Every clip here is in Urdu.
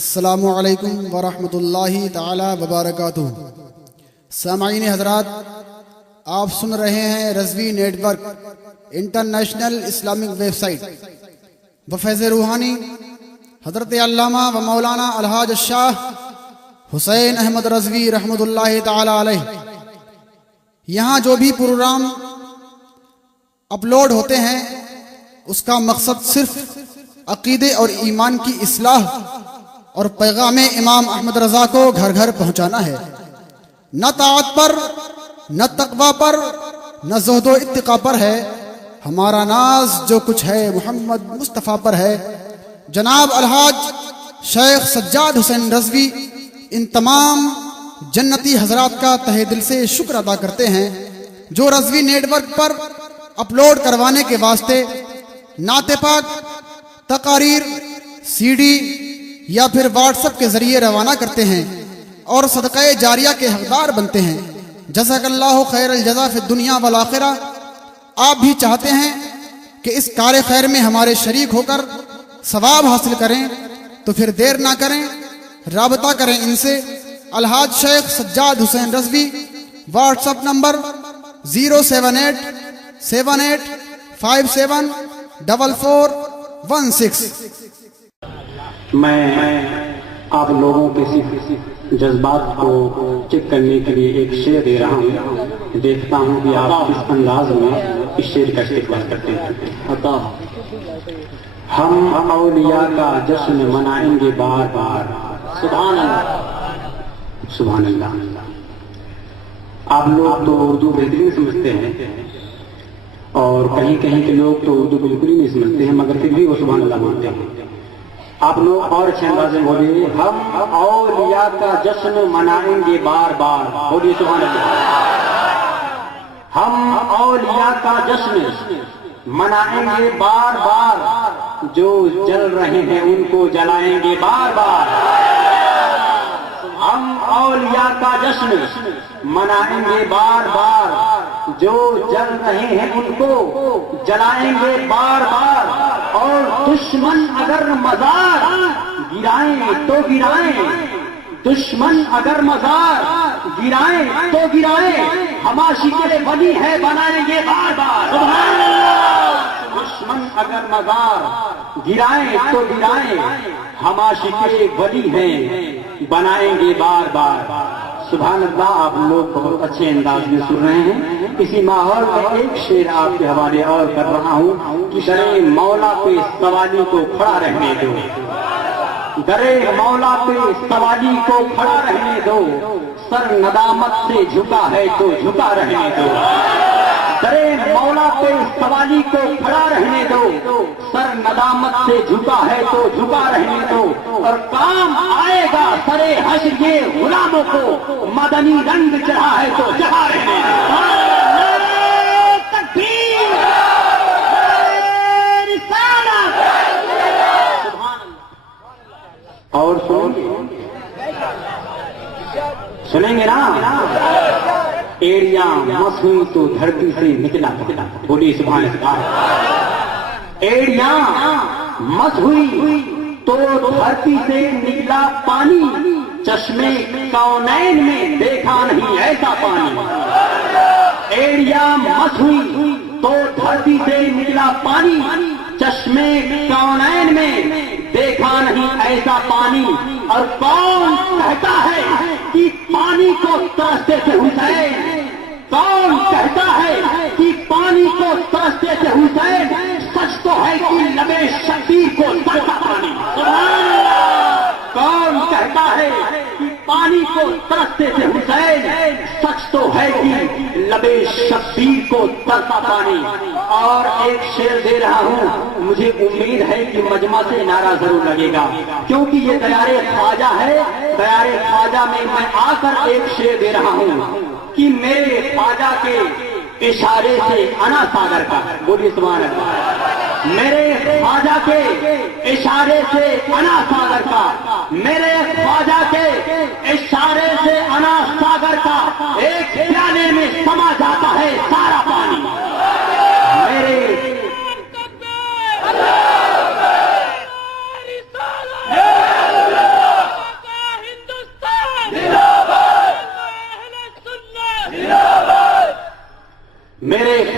السلام علیکم ورحمۃ اللہ تعالی وبرکاتہ۔ سامعین حضرات، آپ سن رہے ہیں Rizvi network international Islamic website بفیض روحانی حضرت علامہ و مولانا الحاج الشاہ حسین احمد رضوی رحمۃ اللہ تعالی علیہ۔ یہاں جو بھی پروگرام اپلوڈ ہوتے ہیں اس کا مقصد صرف عقیدے اور ایمان کی اصلاح اور پیغام امام احمد رضا کو گھر گھر پہنچانا ہے۔ نہ طاعت پر، نہ تقوی پر، نہ زہد و اتقاء پر ہے، ہمارا ناز جو کچھ ہے محمد مصطفیٰ پر ہے۔ جناب الحاج شیخ سجاد حسین رضوی ان تمام جنتی حضرات کا تہہ دل سے شکر ادا کرتے ہیں جو رضوی نیٹ ورک پر اپلوڈ کروانے کے واسطے نعت پاک، تقاریر، سی ڈی یا پھر واٹس ایپ کے ذریعے روانہ کرتے ہیں اور صدقہ جاریہ کے حقدار بنتے ہیں۔ جزاک اللہ خیر الجزا فی الدنیا والآخرہ۔ آپ بھی چاہتے ہیں کہ اس کار خیر میں ہمارے شریک ہو کر ثواب حاصل کریں تو پھر دیر نہ کریں، رابطہ کریں ان سے۔ الحاج شیخ سجاد حسین رضوی، واٹس ایپ نمبر 078 78 57 4416۔ میں آپ لوگوں کے صرف جذبات کو چیک کرنے کے لیے ایک شعر دے رہا ہوں، دیکھتا ہوں کہ آپ کس انداز میں اس شعر کا استقبال کرتے ہیں۔ ہم اولیاء کا جشن منائیں گے بار بار، سبحان اللہ سبحان اللہ۔ آپ لوگ تو اردو بہترین سمجھتے ہیں اور کہیں کہیں کے لوگ تو اردو بالکل ہی نہیں سمجھتے ہیں، مگر پھر بھی وہ سبحان اللہ مانتے ہیں۔ آپ لوگ اور اچھے انداز میں بولیے، ہم اولیاء کا جشن منائیں گے بار بار، بولیے سبحان اللہ۔ ہم اولیاء کا جشن منائیں گے بار بار، جو جل رہے ہیں ان کو جلائیں گے بار بار۔ ہم اولیاء کا جشن منائیں گے بار بار، جو جل رہے ہیں ان کو جلائیں گے بار بار۔ اور دشمن اگر مزار گرائیں تو گرائیں، دشمن اگر مزار گرائیں تو گرائیں، ہم عاشق ولی ہے بنائیں گے بار بار۔ دشمن اگر مزار گرائیں تو گرائیں، ہم عاشق ولی ہیں بنائیں گے بار بار۔ سبحان اللہ۔ آپ لوگ بہت اچھے انداز میں سن رہے ہیں۔ اسی ماحول میں ایک شعر آپ کے حوالے اور کر رہا ہوں کہ درے مولا پہ سوالی کو کھڑا رہنے دو، درے مولا پہ سوالی کو کھڑا رہنے دو، سر ندامت سے جھکا ہے تو جھکا رہنے دو۔ درے مولا پہ سوالی کو کھڑا رہنے دو، سر ندامت سے جھکا ہے تو جھکا رہنے دو، اور کام آئے گا سرے حشر یہ غلاموں کو، مدنی رنگ چڑھا ہے تو چڑھا رہنے دو۔ تکبیر، رسالت۔ اور سنیں گے نا؟ ایڑیاں مس ہوئی تو دھرتی سے نکلا، بولیے سبحان اللہ۔ ایڑیاں مس ہوئی تو دھرتی سے نکلا پانی، چشمے کونین میں دیکھا نہیں ایسا پانی۔ ایڑیاں مس ہوئی تو دھرتی سے نکلا پانی، چشمے کونین میں دیکھا نہیں ایسا پانی۔ اور کون کہتا ہے کہ پانی کو ترستے سے حسین، کون کہتا ہے کہ پانی کو ترستے سے حسین، سچ تو ہے کہ لبے شبیر کو ترستا پانی۔ کون کہتا ہے کہ پانی کو ترستے سے حسین، سچ تو ہے کہ لبے شبیر کو ترستا پانی۔ اور ایک شعر دے رہا ہوں، مجھے امید ہے کہ مجمع سے نعرہ ضرور لگے گا، کیونکہ یہ دیار خواجہ ہے۔ دیار خواجہ میں میں آ کر ایک شعر دے رہا ہوں کہ میرے خواجہ کے اشارے سے انا ساگر کا، بولیے سبحان اللہ۔ میرے خواجہ کے اشارے سے انا ساگر کا، میرے خواجہ کے اشارے سے انا ساگر کا، ایک پیالے میں سما جاتا ہے سارا پانی۔ میرے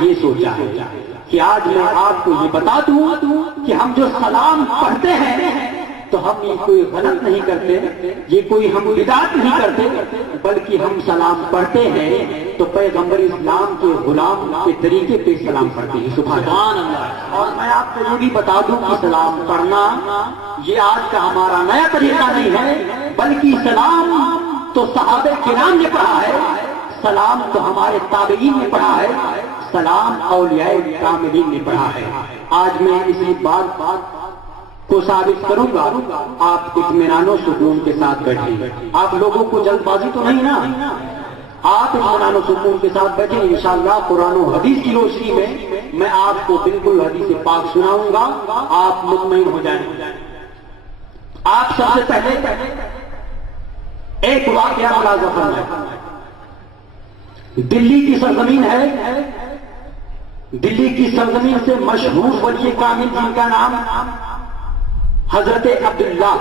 یہ سوچا ہے کہ آج میں آپ کو یہ بتا دوں کہ ہم جو سلام پڑھتے ہیں تو ہم یہ کوئی غلط نہیں کرتے، یہ کوئی ہم بدعت نہیں کرتے، بلکہ ہم سلام پڑھتے ہیں تو پیغمبر اسلام کے غلام کے طریقے پہ سلام پڑھتے ہیں۔ سبحان اللہ۔ اور میں آپ کو یہ بھی بتا دوں کہ سلام پڑھنا یہ آج کا ہمارا نیا طریقہ نہیں ہے، بلکہ سلام تو صحابہ کرام نے پڑھا ہے، سلام تو ہمارے تابعین نے پڑھا ہے، سلام اولیاء کاملین نے پڑھا ہے۔ آج میں اسی بات کو ثابت کروں گا، آپ اطمینان و سکون کے ساتھ بیٹھیں۔ آپ لوگوں کو جلد بازی تو نہیں نا، آپ اطمینان و سکون کے ساتھ بیٹھیں۔ انشاءاللہ قرآن و حدیث کی روشنی میں آپ کو بالکل حدیث پاک سناؤں گا، آپ مطمئن ہو جائیں۔ آپ سب سے پہلے ایک واقعہ ملاحظہ فرمائیں۔ دلی کی سرزمین ہے، دلی کی سرزمین سے مشہور ولی کامل جن کا نام حضرت عبداللہ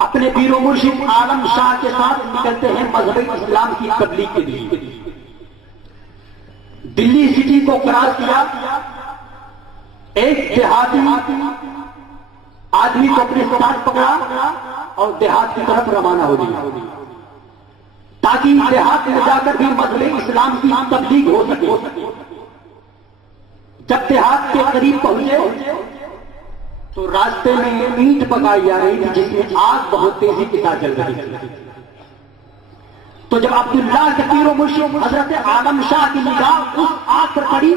اپنے پیر و مرشد عالم شاہ کے ساتھ نکلتے ہیں مذہب اسلام کی تبلیغ کے لیے۔ دلی سٹی کو کراس کیا، ایک دیہاتی آدمی کو اپنے ساتھ پکڑا اور دیہات کی طرف روانہ ہو گیا تاکہ دیہات میں جا کر بھی مذہب اسلام کی تبلیغ ہو سکے۔ جب دیہات کے قریب پہنچے تو راستے میں اینٹ پکائی جا رہی تھی جس میں آگ بہت تیزی کے ساتھ جل رہی تھی۔ تو جب عبداللہ کے پیر و مرشد حضرت عالم شاہ کی نگاہ اس آگ پر پڑی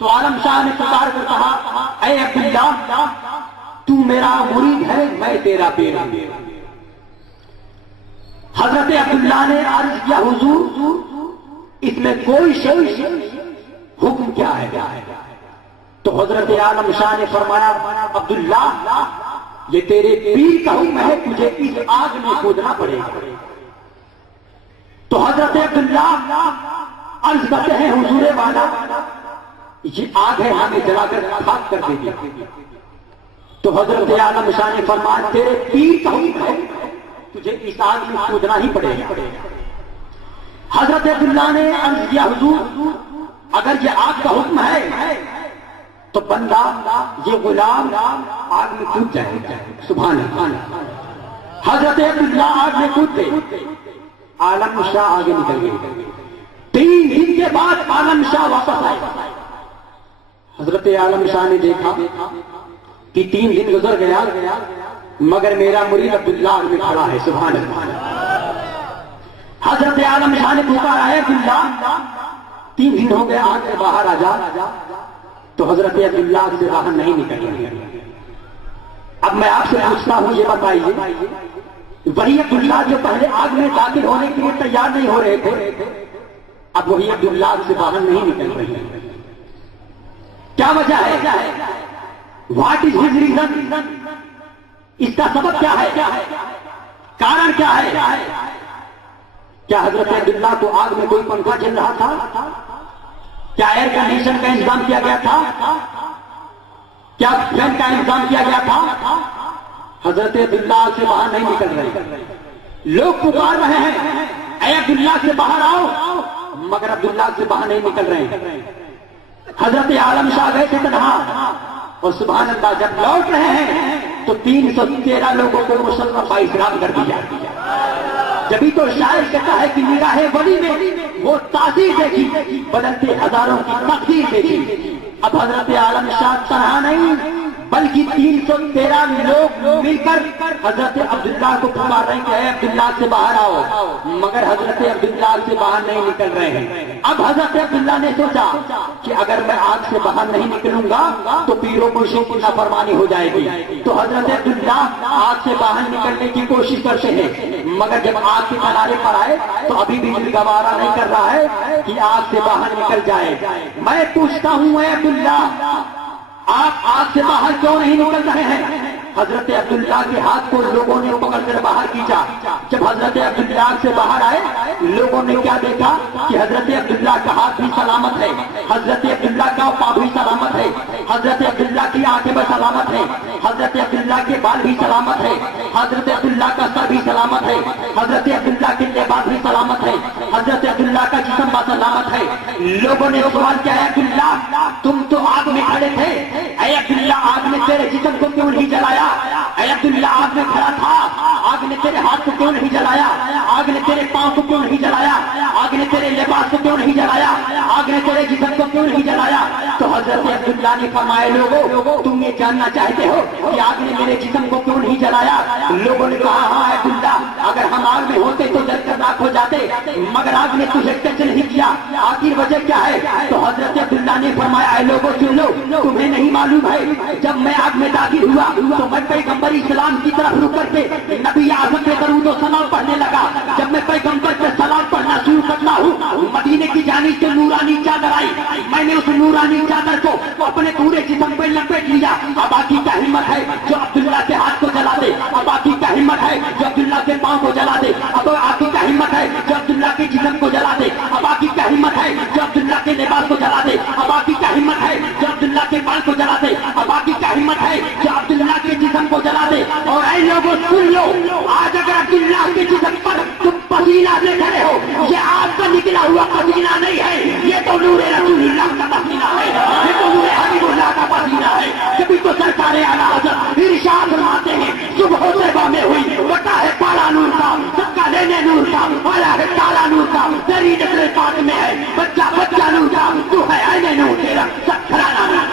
تو عالم شاہ نے پکار کر کہا، اے عبداللہ، تو میرا مرید ہے، میں تیرا پیر ہوں۔ حضرت عبداللہ نے عرض کیا، حضور اس میں کوئی شے، حکم کیا ہے؟ تو حضرت عالم شاہ نے فرمایا، عبداللہ یہ تیرے پیر کا حکم ہے، تجھے اس آگ میں کودنا پڑے گا۔ تو حضرت عبداللہ عرض کرتے ہیں، حضور والا یہ آگ ہے، ہمیں جلا کر خاک کر دے گی۔ تو حضرت عالم شاہ نے فرمایا، تیرے پیر کا حکم ہے، تجھے اس آگ میں کودنا ہی پڑے گا۔ حضرت عبداللہ نے عرض کیا، حضور اگر یہ آگ کا حکم ہے تو بندہ یہ غلام آگ میں کود جائے گا۔ سبحان اللہ۔ حضرت عبداللہ آگ میں کود گئے، عالم شاہ آگے نکل گئے۔ 3 دن کے بعد عالم شاہ واپس آئے۔ حضرت عالم شاہ نے دیکھا کہ 3 دن گزر گیا مگر میرا مرید عبداللہ آگ میں کھڑا ہے۔ سبحان اللہ۔ حضرت عالم شاہ نے پکارا ہے، عبداللہ 3 دن ہو گئے، آگ سے باہر آ جا۔ تو حضرت عبداللہ آگ سے باہر نہیں نکل رہے۔ اب میں آپ سے پوچھتا ہوں، یہ بتائیے، وہی عبداللہ جو پہلے آگ میں داخل ہونے کے لیے تیار نہیں ہو رہے تھے، اب وہی عبداللہ آگ سے باہر نہیں نکل رہے ہیں، کیا وجہ ہے؟ What is his reason? اس کا سبب کیا ہے؟ کارن کیا ہے؟ کیا حضرت عبداللہ کو آگ میں کوئی پنکھا چل رہا تھا؟ کیا ایئر کنڈیشن کا انتظام کیا گیا تھا؟ کیا فین کا انتظام کیا گیا تھا؟ حضرت عبداللہ آگ سے باہر نہیں نکل رہے، لوگ پکار رہے ہیں، اے عبداللہ سے باہر آؤ، مگر عبداللہ سے باہر نہیں نکل رہے۔ حضرت عالم شاہ گئے تھے تنہا، اور سبحان اللہ جب لوٹ رہے ہیں تو 313 لوگوں کو مسلمان بااسلام کر دیا۔ جبھی تو شاعر کہتا ہے کہ نگاہ ولی میں وہ تاثیر دیکھی، بدلتے ہزاروں کی تقدیر دیکھی۔ اب حضرت عالم شاہ تنہا نہیں بلکہ 313 لوگ مل کر حضرت عبداللہ کو پکار رہے ہیں کہ اے عبداللہ سے باہر آؤ، مگر حضرت عبداللہ سے باہر نہیں نکل رہے ہیں۔ اب حضرت عبداللہ نے سوچا کہ اگر میں آگ سے باہر نہیں نکلوں گا تو پیر و مرشد کی نافرمانی ہو جائے گی۔ تو حضرت عبداللہ آگ سے باہر نکلنے کی کوشش کرتے ہیں، مگر جب آگ کے کنارے پر آئے تو ابھی بھی دل گوارا نہیں کر رہا ہے کہ آگ سے باہر نکل جائے۔ میں پوچھتا ہوں، اے عبداللہ آپ آگ سے باہر کیوں نہیں نکل رہے ہیں؟ حضرت عبداللہ کے ہاتھ کو لوگوں نے پکڑ کر باہر کھینچا۔ جب حضرت عبداللہ آگ سے باہر آئے، لوگوں نے کیا دیکھا کہ حضرت عبداللہ کا ہاتھ بھی سلامت ہے، حضرت عبداللہ کا پاؤں بھی سلامت ہے، حضرت عبداللہ کی آنکھیں بھی سلامت ہے, حضرت عبداللہ کے بال بھی سلامت ہے, حضرت عبداللہ کا سر بھی سلامت ہے, حضرت عبداللہ کے لباس بھی سلامت ہے, حضرت عبداللہ کا جسم بھی سلامت ہے. لوگوں نے سوال کیا ہے عبداللہ تم تو آگ میں کھڑے تھے, اے عبداللہ آگ نے تیرے جسم کو کیوں نہیں جلایا؟ اے عبداللہ آگ میں کھڑا تھا, آگ نے تیرے ہاتھ کو کیوں نہیں جلایا؟ آگ نے تیرے پاؤں کو کیوں نہیں جلایا؟ آگ نے تیرے لباس کو کیوں نہیں جلایا؟ آگ نے تیرے جسم کو کیوں نہیں جلایا؟ تو حضرت عبداللہ نے فرمایا لوگوں تم یہ جاننا چاہتے ہو کہ آگ نے میرے جسم کو کیوں نہیں جلایا؟ لوگوں نے کہا ہاں عبداللہ اگر ہم آگ میں ہوتے تو جل کر راکھ ہو جاتے, مگر آگ نے تجھے ٹچ نہیں کیا, آخر وجہ کیا ہے؟ تو حضرت عبداللہ نے فرمایا اے لوگوں سن لو, تمہیں نہیں معلوم ہے جب میں آگ میں داخل ہوا تو میں پیغمبر اسلام کی طرف رک کر کے نبی اعظم پہ درود و سلام پڑھنے لگا. جب میں پیغمبر پہ سلام پڑھنا شروع کرتا ہوں مدینے کی جانب سے نورانی چادر آئی, میں نے اس نورانی چادر کو اپنے پورے جسم پہ لپیٹ لیا. اب باقی کیا ہمت ہے جو عبداللہ کے ہاتھ کو جلا دے؟ اب باقی کیا ہمت ہے جو عبداللہ کے پاؤں کو جلا دے؟ اب باقی کیا ہمت ہے جو عبداللہ کے جسم کو جلا دے؟ اب باقی کیا ہمت ہے جو عبداللہ کے لباس کو جلا دے؟ اب باقی کیا ہمت ہے جو عبداللہ کے بال کو جلا دے؟ اب باقی کیا ہمت ہے جو عبداللہ کے جسم کو جلا دے؟ اور اے لوگوں سن لو, آج اگر عبداللہ کے جسم پر تم پسینہ دیکھ رہے ہو, یہ آپ کا نکلا ہوا پسینہ نہیں ہے, یہ تو نور رسول اللہ کا پسینہ ہے, یہ تو نور حبیب اللہ کا پسینہ ہے. جبھی تو سرکار اعلیٰ حضرت ارشاد فرماتے ہیں صبح سے بامے ہوئی بتا ہے پالا نور کا, سب کا لینے نور کا, والا ہے تالا نور کا, تیری نظر پاک میں ہے بچہ بچہ نور کا, تو ہے عین نور تیرا سب کھڑا نور.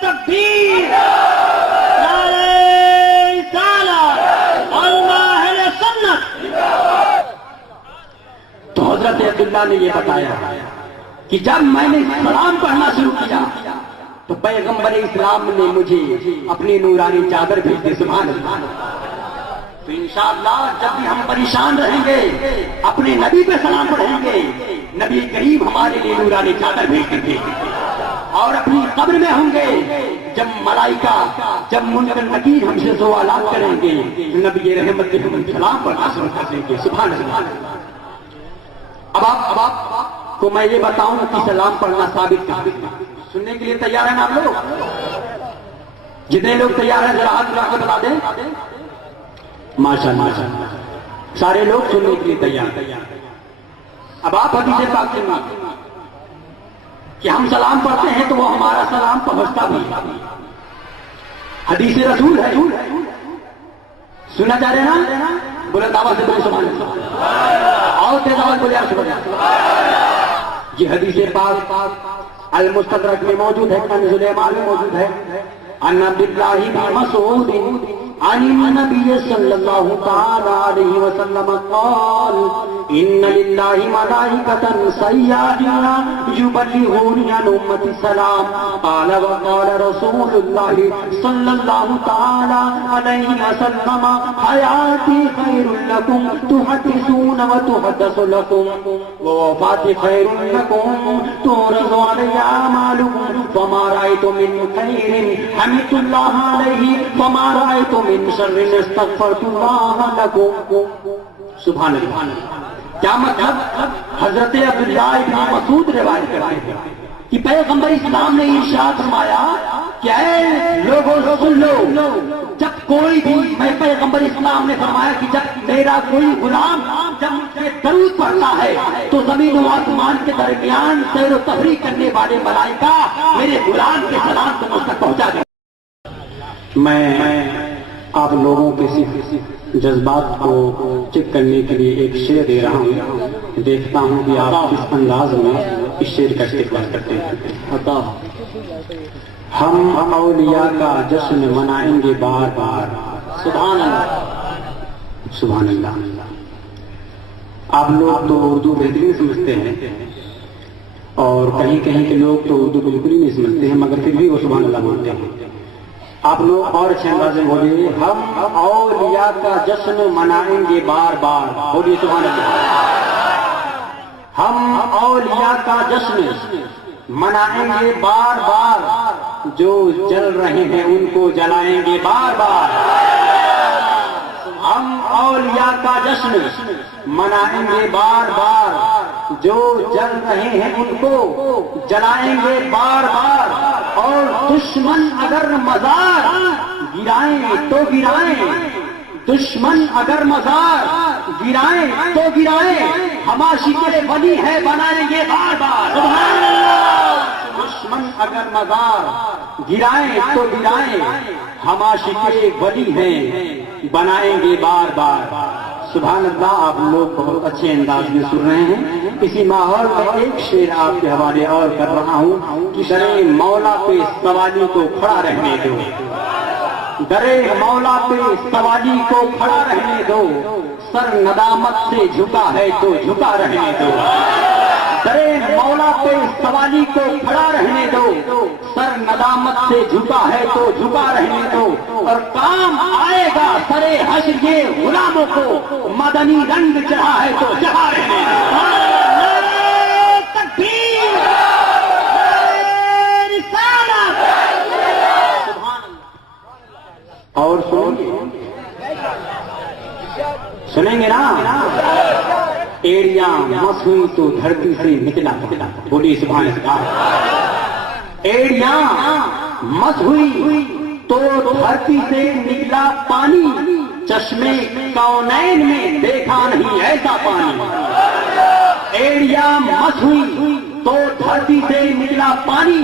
تکبیر, تو حضرت عبداللہ نے یہ بتایا کہ جب میں نے سلام پڑھنا شروع کیا تو پیغمبر اسلام نے مجھے اپنی نورانی چادر بھیج دی. سبحان اللہ. تو انشاءاللہ جب بھی ہم پریشان رہیں گے اپنے نبی پہ سلام پڑھیں گے, نبی کریم ہمارے لیے نورانی چادر بھیج دیں گے. اور اپنی قبر میں ہوں گے جب ملائکہ جب منکر نکیر ہم سے سوالات کریں گے نبی رحمت کے ہم سلام پڑھنا شروع کر دیں گے. سبحان اللہ. اب آپ کو میں یہ بتاؤں کہ سلام پڑھنا ثابت ہے. سننے کے لیے تیار ہیں آپ لوگ؟ جتنے لوگ تیار ہیں ذرا ہاتھ اٹھا کے بتا دیں. ماشاءاللہ سارے لوگ سننے کے لیے تیار. اب آپ حدیث پاک سنیں کہ ہم سلام پڑھتے ہیں تو وہ ہمارا سلام پہنچتا بھی. حدیث رسول ہے, سننا چاہ رہے ہیں نا؟ بولے دعوت سے بولے سبحان اللہ, اور تیز آواز بولے سبحان اللہ. یہ حدیث پاک المستدرک میں موجود ہے, کنز الایمان میں موجود ہے. عن عبداللہ بن مسعود عن النبی صلی اللہ تعالی علیہ وسلم قال ان للہ ملائکۃ سیاحین یبلغون عن امتی السلام. قال وقال رسول اللہ صلی اللہ تعالی علیہ وسلم حیاتی خیر لکم تحدثون وتحدث لکم ووفاتی خیر لکم تورز علی اعمالکم فما رأیت من خیر حمدت اللہ علیہ وما رأیت من شر استغفرت اللہ لکم. سبحان اللہ. کیا مطلب؟ حضرت عبداللہ بن مسعود روایت کرتے ہیں کہ پیغمبر اسلام نے ارشاد فرمایا کہ اے لوگوں سن لو, جب کوئی بھی, میں پیغمبر اسلام نے فرمایا کہ جب میرا کوئی غلام جب مجھ سے درود پڑھتا ہے تو زمین و آسمان کے درمیان سیر و تفریح کرنے والے ملائکہ میرے غلام کے سلام کو مجھ تک پہنچا دیں. میں آپ لوگوں کے صرف جذبات کو چیک کرنے کے لیے ایک شعر دے رہا ہوں, دیکھتا ہوں کہ آپ کس انداز میں اس شعر کا استقبال کرتے ہیں. ہم اولیاء کا جشن منائیں گے بار بار. سبحان اللہ, سبحان اللہ. آپ لوگ تو اردو بہترین سمجھتے ہیں اور کہیں کہیں کے لوگ تو اردو بالکل ہی نہیں سمجھتے ہیں, مگر پھر بھی وہ سبحان اللہ بولتے ہیں. آپ لوگ اور اچھے انداز میں بولیے, ہم اولیاء کا جشن منائیں گے بار بار. بولیے سبحان اللہ. ہم اولیاء کا جشن منائیں گے بار بار, جو جل رہے ہیں ان کو جلائیں گے بار بار. ہم اولیاء کا جشن منائیں گے بار بار, جو جل رہے ہیں ان کو جلائیں گے بار بار. اور دشمن اگر مزار گرائیں تو گرائیں، دشمن اگر مزار گرائیں تو گرائیں، ہم عاشق ولی ہے بنائیں گے بار بار۔ سبحان اللہ۔ دشمن اگر مزار گرائیں تو گرائیں، ہم عاشق ولی ہیں بنائیں گے بار بار۔ سبحان اللہ۔ آپ لوگ بہت اچھے انداز میں سن رہے ہیں۔ اسی ماحول میں ایک شعر آپ کے حوالے اور کر رہا ہوں کہ درے مولا پہ سوالی کو کھڑا رہنے دو، درے مولا پہ سوالی کو کھڑا رہنے دو، سر ندامت سے جھکا ہے تو جھکا رہنے دو، درے مولا پہ سوالی کو کھڑا رہنے دو، سر ندامت سے جھکا ہے تو جھکا رہنے دو، اور کام آئے گا سرے حشر یہ غلاموں کو، مدنی رنگ چڑھا ہے تو چڑھا رہنے دو۔ اور سنیں گے نا، ایڑیاں مس ہوئی تو دھرتی سے نکلا پکلا، بولیے سبحان اللہ۔ ایڑیاں مس ہوئی تو دھرتی سے نکلا پانی، چشمے کونین میں دیکھا نہیں ایسا پانی۔ ایڑیاں مس ہوئی تو دھرتی سے نکلا پانی،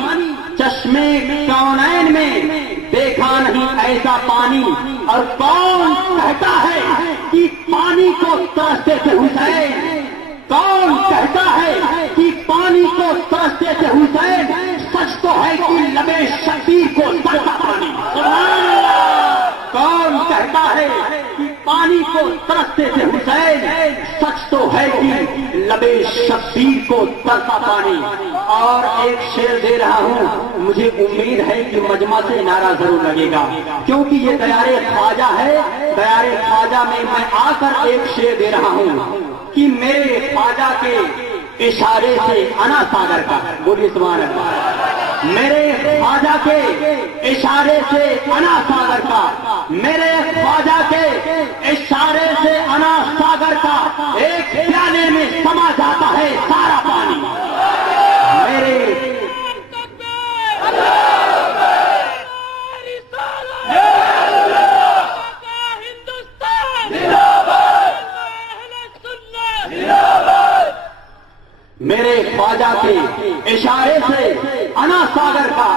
چشمے کونین میں دیکھا نہیں ایسا پانی، اور کون کہتا ہے کہ پانی کو ترستے تھے حسین، کون کہتا ہے کہ پانی کو ترستے تھے حسین، سچ تو ہے کہ لبے شبیر کو ترسا پانی۔ کون کہتا ہے کہ پانی کو ترستے تھے حسین، سچ تو ہے کہ لبے شبیر کو ترسا پانی۔ اور ایک شعر دے رہا ہوں، مجھے امید ہے کہ مجمع سے نعرہ ضرور لگے گا، کیونکہ یہ دیار خواجہ ہے۔ دیار خواجہ میں آ کر ایک شعر دے رہا ہوں کہ میرے خواجہ کے اشارے سے انا ساگر کا، بولیے سبحان اللہ، میرے خواجہ کے اشارے سے انا ساگر کا، میرے خواجہ کے اشارے سے انا ساگر کا، ایک پیالے میں سما جاتا ہے سارا پانی۔ میرے میرے خواجہ کے اشارے سے انا ساگر کا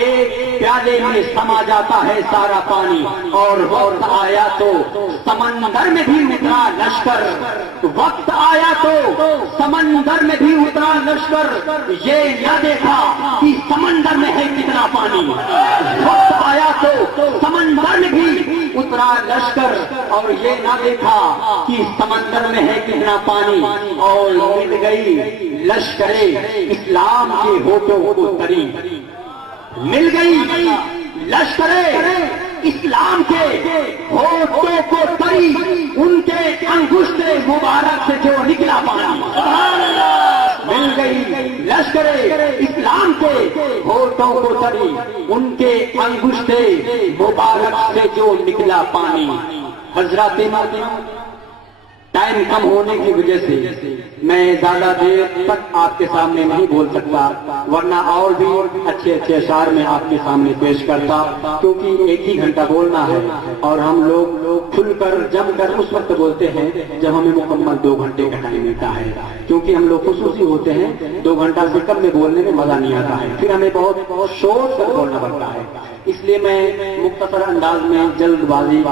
ایک پیالے میں سما جاتا ہے سارا پانی، اور وقت آیا تو سمندر میں بھی اترا لشکر، وقت آیا تو سمندر میں بھی اترا لشکر، یہ نہ دیکھا کہ سمندر میں ہے کتنا پانی، وقت آیا تو سمندر میں بھی اترا لشکر، اور یہ نہ دیکھا کہ سمندر میں ہے کتنا پانی، اور مل گئی لشکر اسلام کے ہوٹوں کو تری، مل گئی لشکر اسلام کے ہوٹوں کو تری، ان کے انگشت مبارک سے جو نکلا پانی۔ مل گئی لشکر اسلام کے ہوٹوں کو تری، ان کے انگشت مبارک سے جو نکلا پانی۔ حضرات ٹائم کم ہونے کی وجہ سے میں زیادہ دیر تک آپ کے سامنے نہیں بول سکتا، ورنہ اور بھی اچھے اچھے اشعار میں آپ کے سامنے پیش کرتا، کیونکہ ایک ہی گھنٹہ بولنا ہے، اور ہم لوگ کھل کر جم کر اس وقت بولتے ہیں جب ہمیں مکمل 2 گھنٹے کا ٹائم ملتا ہے، کیونکہ ہم لوگ خصوصی ہوتے ہیں، 2 گھنٹہ سے کم میں بولنے میں مزہ نہیں آتا ہے، پھر ہمیں بہت شور کر بولنا پڑتا ہے۔ اس لیے میں مختصر انداز میں جلد بازی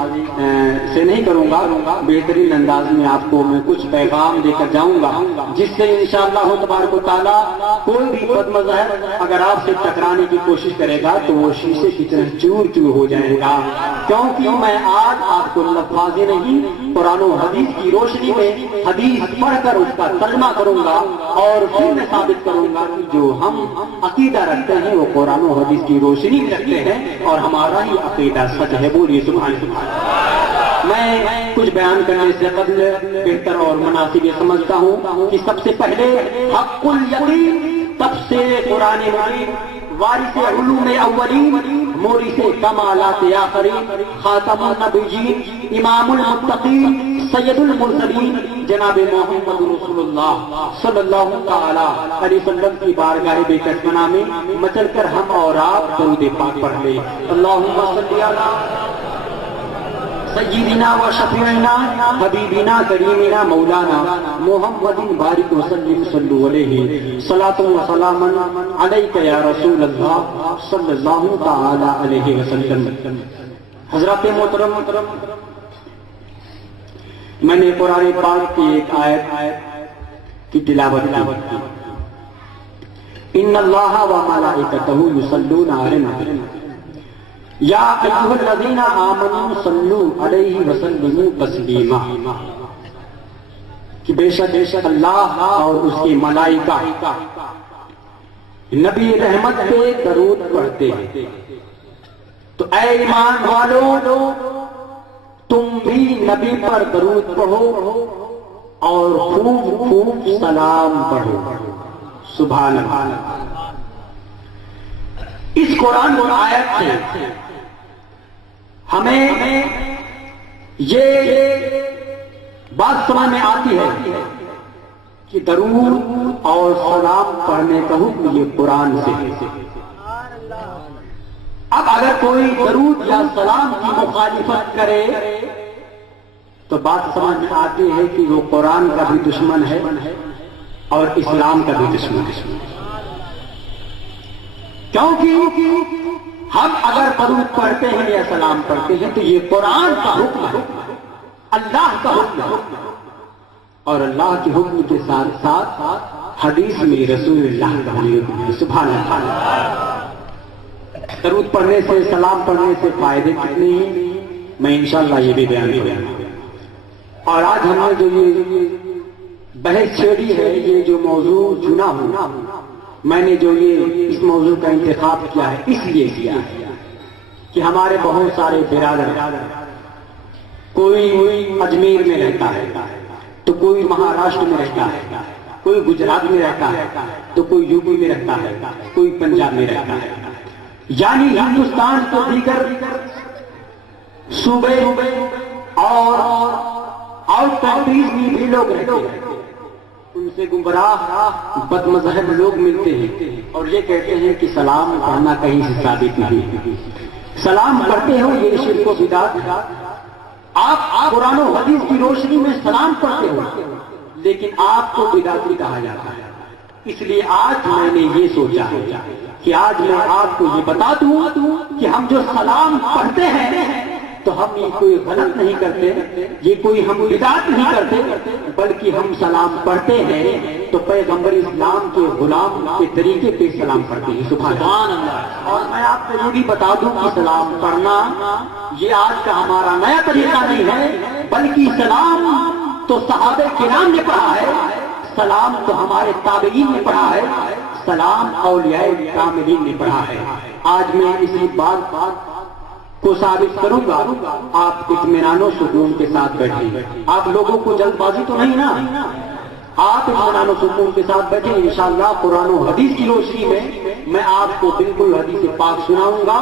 سے نہیں کروں گا، بہترین انداز میں آپ کو میں کچھ پیغام دے کر جاؤں گا، جس سے انشاءاللہ تبارک و تعالیٰ کوئی بھی بد مظہر اگر آپ سے ٹکرانے کی کوشش کرے گا تو وہ شیشے کی طرح چور چور ہو جائے گا، کیونکہ میں آج آپ کو لفاظی نہیں، قرآن و حدیث کی روشنی میں حدیث پڑھ کر اس کا ترجمہ کروں گا، اور پھر میں ثابت کروں گا کہ جو ہم عقیدہ رکھتے ہیں وہ قرآن و حدیث کی روشنی میں رکھتے ہیں، اور ہمارا ہی عقیدہ سچ ہے، بولیے سبحان اللہ۔ میں کچھ بیان کرنے سے قبل بہتر اور مناسب یہ سمجھتا ہوں کہ سب سے پہلے حق الیقین تفسیر قرآن مجید، وارث علوم اولین، مورث کمالات آخرین، خاتم النبیین، امام المتقین، سید المرسلین جناب محمد رسول اللہ صلی اللہ تعالی علیہ وسلم کی بارگاہ بے کسمنا میں مچل کر ہم اور آپ درود پاک پڑھ لیں. اللہم صلی علی سیدنا و شفیعنا حبیبنا کریمنا مولانا محمد بارک وسلم صلو علیہ صلاۃ و سلام علیک یا رسول اللہ صلی اللہ تعالی علیہ وسلم. حضرات محترم، میں نے قرآن پاک کی ایک آیت کی تلاوت کی. ان اللہ و ملائکتہ یصلون علی النبی یا ایھا الذین آمنوا صلوا علیہ وسلموا تسلیما، کہ بے شک اللہ اور اس کے ملائکہ نبی رحمت پہ درود پڑھتے ہیں. تو اے ایمان والو، تم بھی نبی پر درود پڑھو اور خوب خوب سلام پڑھو. سبحان اللہ. اس قرآن کی آیت سے ہمیں یہ بات سمجھ میں آتی ہے کہ درود اور سلام پڑھنے کا حکم یہ قرآن سے ہے. اب اگر کوئی درود یا سلام کی مخالفت کرے تو بات سمجھ میں آتی ہے کہ وہ قرآن کا بھی دشمن ہے اور اسلام کا بھی دشمن ہے. کیونکہ ہم اگر درود پڑھتے ہیں یا سلام پڑھتے ہیں تو یہ قرآن کا حکم ہے، اللہ کا حکم ہے، اور اللہ کے حکم کے ساتھ ساتھ حدیث میں رسول اللہ کا حکم ہے. سبحان اللہ. درود پڑھنے سے، سلام پڑھنے سے فائدے کتنے ہیں میں انشاءاللہ یہ بھی بیان کروں گا. اور آج ہم نے جو یہ بحث چھیڑی ہے، یہ جو موضوع چنا ہوں، میں نے جو یہ اس موضوع کا انتخاب کیا ہے اس لیے کیا ہے کہ ہمارے بہت سارے برادر، کوئی اجمیر میں رہتا ہے تو کوئی مہاراشٹر میں رہتا ہے، کوئی گجرات میں رہتا ہے تو کوئی یو پی میں رہتا ہے، کوئی پنجاب میں رہتا ہے. یعنی ہندوستان کو دیگر صوبے اور آؤٹ کنٹریز میں بھی لوگ رہتے ہیں. ان سے گمراہ بد مذہب لوگ ملتے ہیں اور یہ کہتے ہیں کہ سلام پڑھنا کہیں سے ثابت نہیں. سلام پڑھتے ہو یہ شرک و بدعت. آپ قرآن و حدیث کی روشنی میں سلام پڑھتے ہو لیکن آپ کو بدعتی کہا جاتا ہے. اس لیے آج میں نے یہ سوچا ہے کہ آج میں آپ کو یہ بتا دوں کہ ہم جو سلام پڑھتے ہیں تو ہم یہ کوئی غلط نہیں کرتے، یہ کوئی ہم بدعت نہیں کرتے، بلکہ ہم سلام پڑھتے ہیں تو پیغمبر اسلام کے غلام کے طریقے پہ سلام پڑھتے ہیں. سبحان اللہ. اور میں آپ کو یہ بھی بتا دوں کہ سلام پڑھنا یہ آج کا ہمارا نیا طریقہ نہیں ہے، بلکہ سلام تو صحابہ کرام نے پڑھا ہے، سلام تو ہمارے تابعین نے پڑھا ہے، سلام اولیاء کاملین نے پڑھا ہے. آج میں اسی بات کو ثابت کروں گا. آپ اطمینان و سکون کے ساتھ بیٹھیں. آپ لوگوں کو جلد بازی تو نہیں نا، آپ اطمینان و سکون کے ساتھ بیٹھیں. انشاءاللہ قرآن و حدیث کی روشنی میں آپ کو بالکل حدیث پاک سناؤں گا،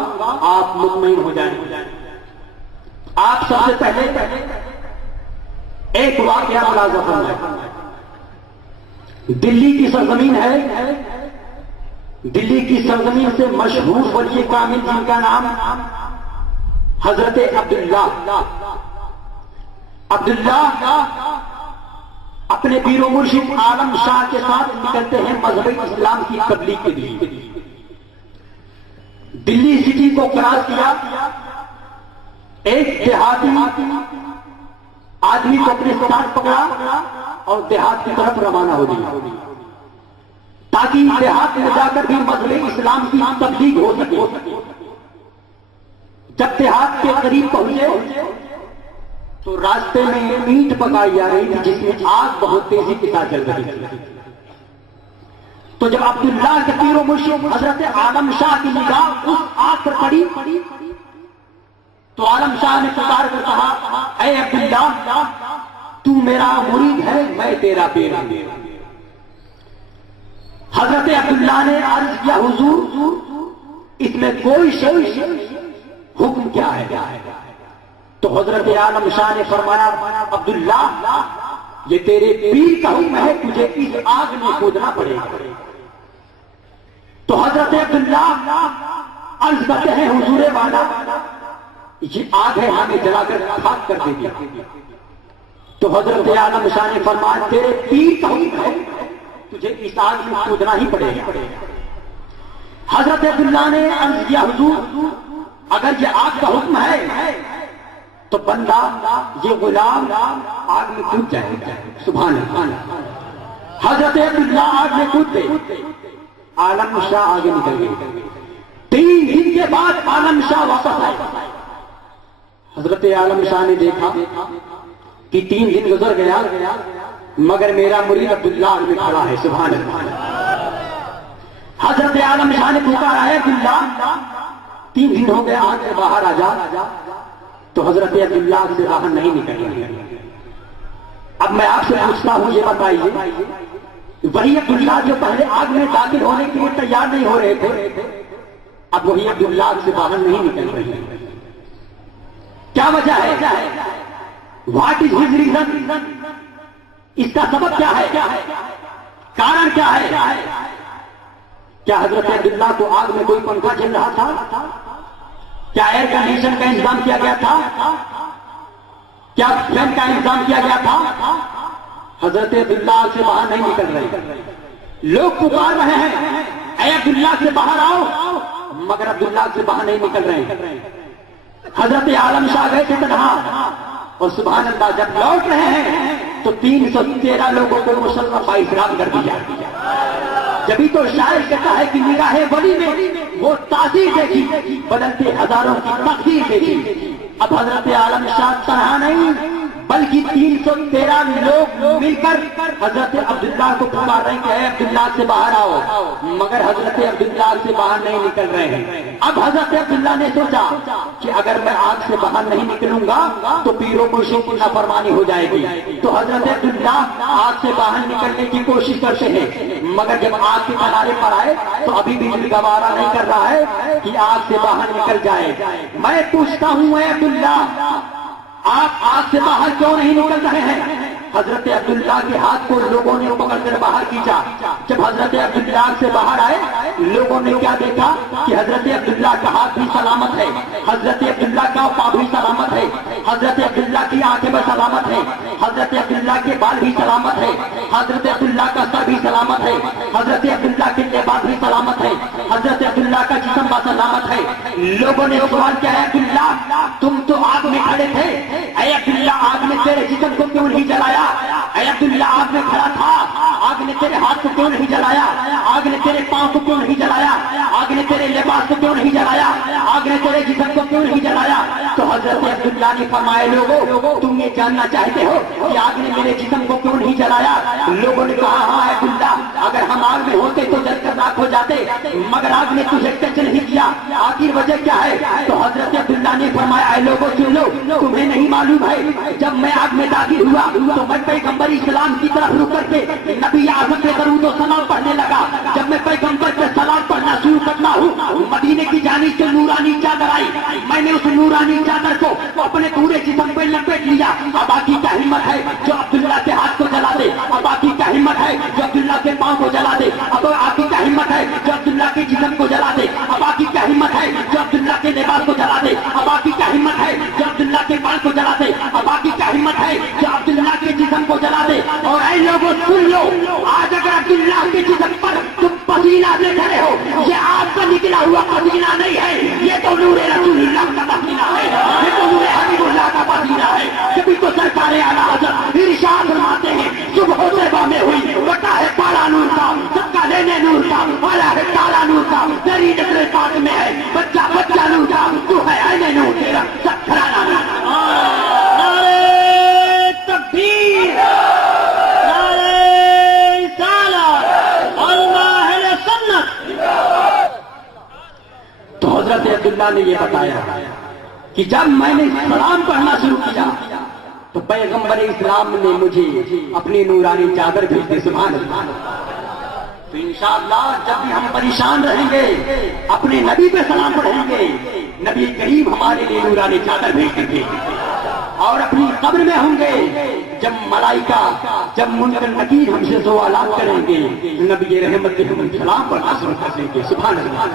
آپ مطمئن ہو جائیں. آپ سب سے پہلے ایک واقعہ ملاحظہ فرمائیں. دلی کی سرزمین ہے، دلی کی سرزمین سے مشہور ولی کامل جن کا نام حضرت عبداللہ اپنے پیر و مرشد عالم شاہ کے ساتھ نکلتے ہیں مذہب اسلام کی تبلیغ کے لیے. دلی سٹی کو کراس کیا، ایک دیہاتی آدمی کو اپنے ساتھ پکڑا اور دیہات کی طرف روانہ ہو گیا تاکہ دیہات میں جا کر بھی مذہب اسلام کی تبلیغ ہو سکے. جب دیہات کے قریب پہنچے تو راستے میں اینٹ پکائی جا رہی تھی جس میں آگ بہت تیزی کے ساتھ جل رہی تھی. تو جب عبداللہ کے پیر و مرشد حضرت عالم شاہ کی نگاہ اس آگ پر پڑی تو عالم شاہ نے پکار کر کہا، اے عبداللہ تو میرا مرید ہے، میں تیرا پیر ہوں. حضرت عبداللہ نے عرض کیا، حضور اس میں کوئی شک، حکم کیا ہے؟ تو حضرت عالم شاہ نے فرمایا عبداللہ یہ تیرے پیر کا حکم ہے، تجھے اس آگ میں کودنا پڑے گا۔ تو حضرت عبداللہ عرض کرتے ہیں حضور والا یہ آگ ہے ہمیں جلا کر خاک کر دے گی۔ تو حضرت عالم شاہ نے فرمایا تیرے پیر کا حکم ہے، تجھے اس آگ میں کودنا ہی پڑے گا۔ حضرت عبداللہ نے عرض کیا حضور اگر یہ آگ کا حکم ہے تو بندہ یہ غلام آگ میں کود جائے گا۔ سبحان اللہ۔ حضرت عبداللہ آگ میں کود گئے، عالم شاہ آگے نکل گئے۔ 3 دن کے بعد عالم شاہ واپس آئے۔ حضرت عالم شاہ نے دیکھا کہ 3 دن گزر گیا مگر میرا مرید عبداللہ آگ میں کھڑا ہے۔ سبحان اللہ۔ حضرت عالم شاہ نے پکارا ہے عبداللہ 3 دن ہو گئے آگ سے باہر آ جا۔ تو حضرت عبداللہ آگ سے باہر نہیں نکل رہے۔ اب میں آپ سے پوچھتا ہوں یہ بتائیے وہی عبداللہ جو پہلے آگ میں داخل ہونے کے لیے تیار نہیں ہو رہے تھے اب وہی عبداللہ آگ سے باہر نہیں نکل رہے، کیا وجہ ہے؟ What is his reason? اس کا سبب کیا ہے؟ کارن کیا ہے؟ کیا حضرت عبداللہ کو آگ میں کوئی پنکھا چل رہا تھا؟ کیا ایئر کنڈیشن کا انتظام کیا گیا تھا؟ کیا فین کا انتظام کیا گیا تھا؟ حضرت عبداللہ آگ سے باہر نہیں نکل رہے، لوگ پکار رہے ہیں اے عبداللہ سے باہر آؤ مگر عبداللہ سے باہر نہیں نکل رہے۔ حضرت عالم شاہ گئے تھے تنہا اور سبحان اللہ جب لوٹ رہے ہیں تو 313 لوگوں کو مسلمان بااحترام کر دیا۔ جبھی تو شاعر کہتا ہے کہ نگاہ ولی میں وہ تاثیر دیکھی بدلتے ہزاروں کی تقدیر دیکھی۔ اب حضرت عالم شاہ تنہا نہیں بلکہ 313 لوگ مل کر حضرت عبداللہ کو پکار رہے ہیں کہ اے عبداللہ سے باہر آؤ مگر حضرت عبداللہ سے باہر نہیں نکل رہے ہیں۔ اب حضرت عبداللہ نے سوچا کہ اگر میں آگ سے باہر نہیں نکلوں گا تو پیروں مرشدوں کی نافرمانی ہو جائے گی۔ تو حضرت عبداللہ آگ سے باہر نکلنے کی کوشش کرتے ہیں مگر جب آگ کے کنارے پر آئے تو ابھی بھی دل گوارا نہیں کر رہا ہے کہ آگ سے باہر نکل جائے۔ میں پوچھتا ہوں اے عبداللہ آپ آگ سے باہر کیوں نہیں نکل رہے ہیں؟ حضرت عبداللہ کے ہاتھ کو لوگوں نے پکڑ کر باہر کھینچا۔ جب حضرت عبداللہ سے باہر آئے لوگوں نے کیا دیکھا کہ حضرت عبداللہ کا ہاتھ بھی سلامت ہے، حضرت عبداللہ کا پاؤں بھی سلامت ہے، حضرت عبداللہ کی آنکھیں بھی سلامت ہے، حضرت عبداللہ کے بال بھی سلامت ہے، حضرت عبداللہ کا سر بھی سلامت ہے، حضرت عبداللہ کے لباس بھی سلامت ہے، حضرت عبداللہ کا جسم بھی سلامت ہے۔ لوگوں نے سوال کیا ہے عبداللہ تم تو آگ میں کھڑے تھے، اے عبداللہ آگ نے تیرے جسم کو کیوں نہیں جلایا؟ اے عبداللہ آگ میں کھڑا تھا، آگ نے تیرے ہاتھ کو کیوں نہیں جلایا؟ آگ نے تیرے پاؤں کو کیوں نہیں جلایا؟ آگ نے تیرے لباس کو کیوں نہیں جلایا؟ آگ نے تیرے جسم کو کیوں نہیں جلایا؟ تو حضرت عبداللہ نے فرمایا لوگوں تم یہ جاننا چاہتے ہو کہ آگ نے میرے جسم کو کیوں نہیں جلایا؟ لوگوں نے کہا ہاں عبداللہ اگر ہم آگ میں ہوتے تو جل کر راکھ ہو جاتے مگر آگ نے تجھے ٹچ نہیں کیا، آخر وجہ کیا ہے؟ تو حضرت عبداللہ نے فرمایا اے لوگوں سن لو تمہیں نہیں معلوم ہے جب میں آگ میں داخل ہوا تو میں پیغمبر اسلام کی طرف رک کر کے نبی اعظم پہ درود و سلام پڑھنے لگا۔ جب میں پیغمبر پہ سلام پڑھنا شروع کرنا ہوں مدینے کی جانب سے نورانی چادر آئی، میں نے اس نورانی چادر کو اپنے پورے جسم پہ لپیٹ لیا۔ اب باقی کیا ہمت ہے جو عبداللہ کے ہاتھ کو جلا دے؟ اب باقی کیا ہمت ہے جو عبداللہ کے پاؤں کو جلا دے؟ اب باقی کیا ہمت ہے جو عبداللہ کے جسم کو جلا دے؟ اب باقی کیا ہمت ہے جو عبداللہ کے لباس کو جلا دے؟ اب باقی کیا ہمت ہے جو عبداللہ کے بال کو جلا دے؟ اب باقی کیا ہمت ہے جو عبداللہ کے جسم کو جلا دے؟ اور اے لوگوں سن لو آج اگر عبداللہ کے جسم پر تم پسینہ دیکھ رہے ہو یہ آپ کا نکلا ہوا پسینہ نہیں ہے، یہ تو نور رسول اللہ کا پسینہ ہے، یہ تو نور حبیب اللہ کا پسینہ ہے۔ جبھی تو سرکار اعلیٰ حضرت ارشاد فرماتے ہیں صبح طیبہ میں ہوئی بتا ہے کالا نور کا، سب کا لینے نور کا، والا ہے کالا نور کا، تیری نظر پاک میں ہے بچہ بچہ نور کا، تو ہے عین نور تیرا سب گھرانہ نور۔ نعرہ تکبیر، نعرہ رسالت، اللہ اہل سنت۔ تو حضرت عبداللہ نے یہ بتایا کہ جب میں نے سلام پڑھنا شروع کیا تو پیغمبر اسلام نے مجھے اپنی نورانی چادر بھیج دی۔ سبحان اللہ۔ تو انشاءاللہ جب بھی ہم پریشان رہیں گے اپنے نبی پہ سلام پڑھیں گے، نبی کریم ہمارے لیے نورانی چادر بھیج دیں گے۔ اور اپنی قبر میں ہوں گے جب ملائکہ جب منکر نکیر ہم سے سوالات کریں گے نبی رحمت کے ہم سلام پر حاصل کر لیں گے سبحان اللہ.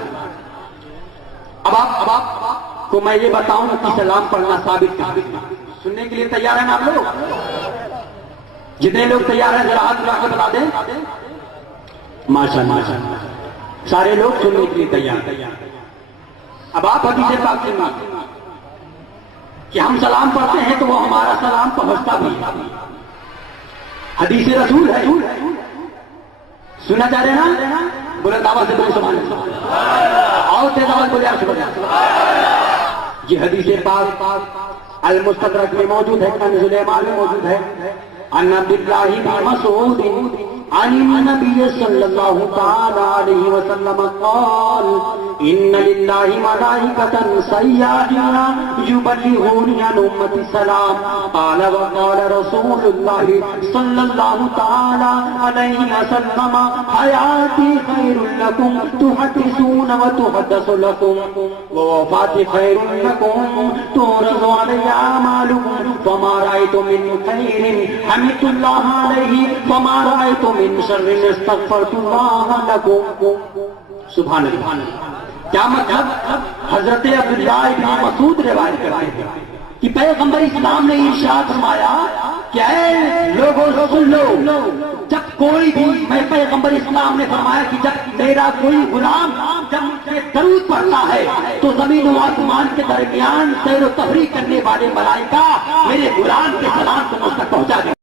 اب آپ کو میں یہ بتاؤں کہ سلام پڑھنا ثابت سننے کے لیے تیار ہیں آپ لوگ؟ جتنے لوگ تیار ہیں ذرا ہاتھ اٹھا کے بتا دیں. ماشاءاللہ سارے لوگ سننے کے لیے تیار. اب آپ حدیث پاک سنیے کہ ہم سلام پڑھتے ہیں تو وہ ہمارا سلام پہنچتا بھی حدیث رسول ہے. سنا جا رہے نا؟ بولے دعوت سے بولے سبحان اللہ اور تیز آواز بولے سبحان اللہ. یہ حدیث پاک المستدرک میں موجود ہے، کنز الایمان میں موجود ہے. عن عبد الله بن مسعود عن النبي صلى الله تعالى عليه وسلم قال إن لله ملائكة سياحين يبلغون عن أمتي السلام. قال وقال رسول الله صلى الله تعالى عليه وسلم حياتي خير لكم تحدثون وتحدث لكم ووفاتي خير لكم تورث علي أعمالكم فما رأيت من خير حمدت الله عليه وما رأيت من شر استغفرت الله لكم. سبحان اللہ. کیا مطلب؟ حضرت عبداللہ ابن مسعود روایت کرتے ہیں کہ پیغمبر اسلام نے ارشاد فرمایا کہ اے لوگوں سن لو، جب کوئی بھی میں پیغمبر اسلام نے فرمایا کہ جب میرا کوئی غلام جب مجھے درود پڑھتا ہے تو زمین و آسمان کے درمیان سیر و تفریح کرنے والے ملائکہ میرے غلام کے سلام کو مجھ تک پہنچا دیں.